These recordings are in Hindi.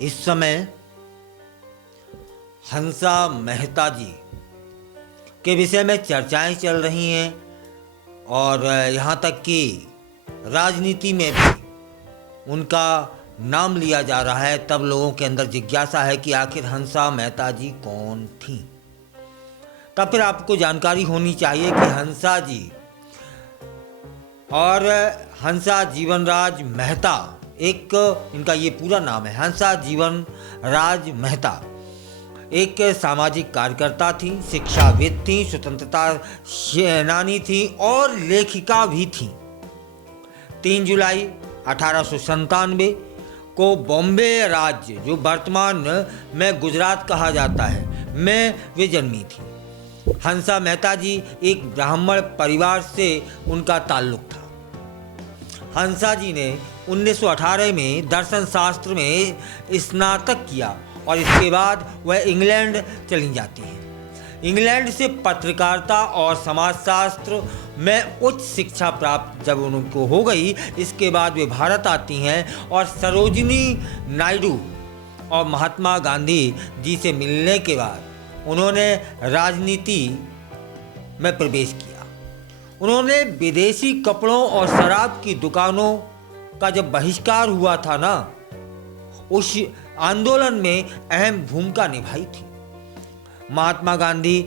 इस समय हंसा मेहता जी के विषय में चर्चाएं चल रही हैं और यहाँ तक कि राजनीति में भी उनका नाम लिया जा रहा है। तब लोगों के अंदर जिज्ञासा है कि आखिर हंसा मेहता जी कौन थी। तब फिर आपको जानकारी होनी चाहिए कि हंसा जी और हंसा जीवनराज मेहता, एक इनका ये पूरा नाम है, हंसा जीवन राज मेहता, एक सामाजिक कार्यकर्ता थी, शिक्षाविद थी, स्वतंत्रता सेनानी थी और लेखिका भी थी। 3 जुलाई 1897 को बॉम्बे राज्य, जो वर्तमान में गुजरात कहा जाता है, में वे जन्मी थी। हंसा मेहता जी एक ब्राह्मण परिवार से उनका ताल्लुक था। हंसा जी ने 1918 में दर्शन शास्त्र में स्नातक किया और इसके बाद वह इंग्लैंड चली जाती हैं। इंग्लैंड से पत्रकारिता और समाजशास्त्र में उच्च शिक्षा प्राप्त जब उनको हो गई, इसके बाद वे भारत आती हैं और सरोजिनी नायडू और महात्मा गांधी जी से मिलने के बाद उन्होंने राजनीति में प्रवेश किया। उन्होंने विदेशी कपड़ों और शराब की दुकानों का जब बहिष्कार हुआ था ना, उस आंदोलन में अहम भूमिका निभाई थी। महात्मा गांधी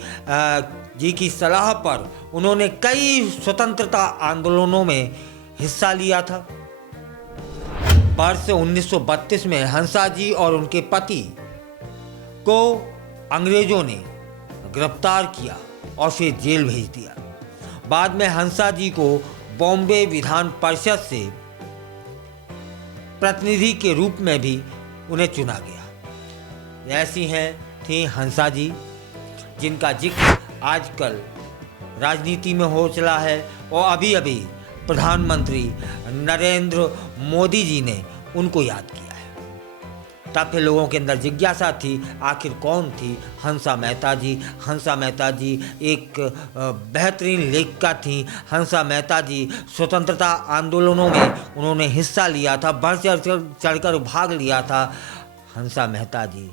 जी की सलाह पर उन्होंने कई स्वतंत्रता आंदोलनों में हिस्सा लिया था। वर्ष 1932 में हंसा जी और उनके पति को अंग्रेजों ने गिरफ्तार किया और फिर जेल भेज दिया। बाद में हंसा जी को बॉम्बे विधान परिषद से प्रतिनिधि के रूप में भी उन्हें चुना गया। ऐसी थी हंसा जी, जिनका जिक्र आजकल राजनीति में हो चला है और अभी अभी प्रधानमंत्री नरेंद्र मोदी जी ने उनको याद किया है। तब फिर लोगों के अंदर जिज्ञासा थी, आखिर कौन थी हंसा मेहता जी। हंसा मेहता जी एक बेहतरीन लेखिका थी। हंसा मेहता जी स्वतंत्रता आंदोलनों में उन्होंने हिस्सा लिया था, बढ़ चढ़कर भाग लिया था। हंसा मेहता जी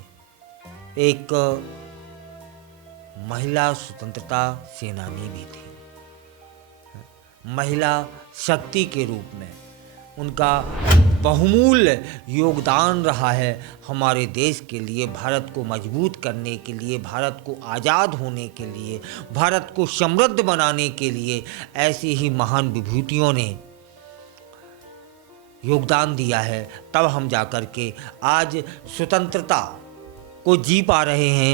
एक महिला स्वतंत्रता सेनानी भी थी। महिला शक्ति के रूप में उनका बहुमूल्य योगदान रहा है हमारे देश के लिए, भारत को मजबूत करने के लिए, भारत को आज़ाद होने के लिए, भारत को समृद्ध बनाने के लिए। ऐसी ही महान विभूतियों ने योगदान दिया है, तब हम जाकर के आज स्वतंत्रता को जी पा रहे हैं।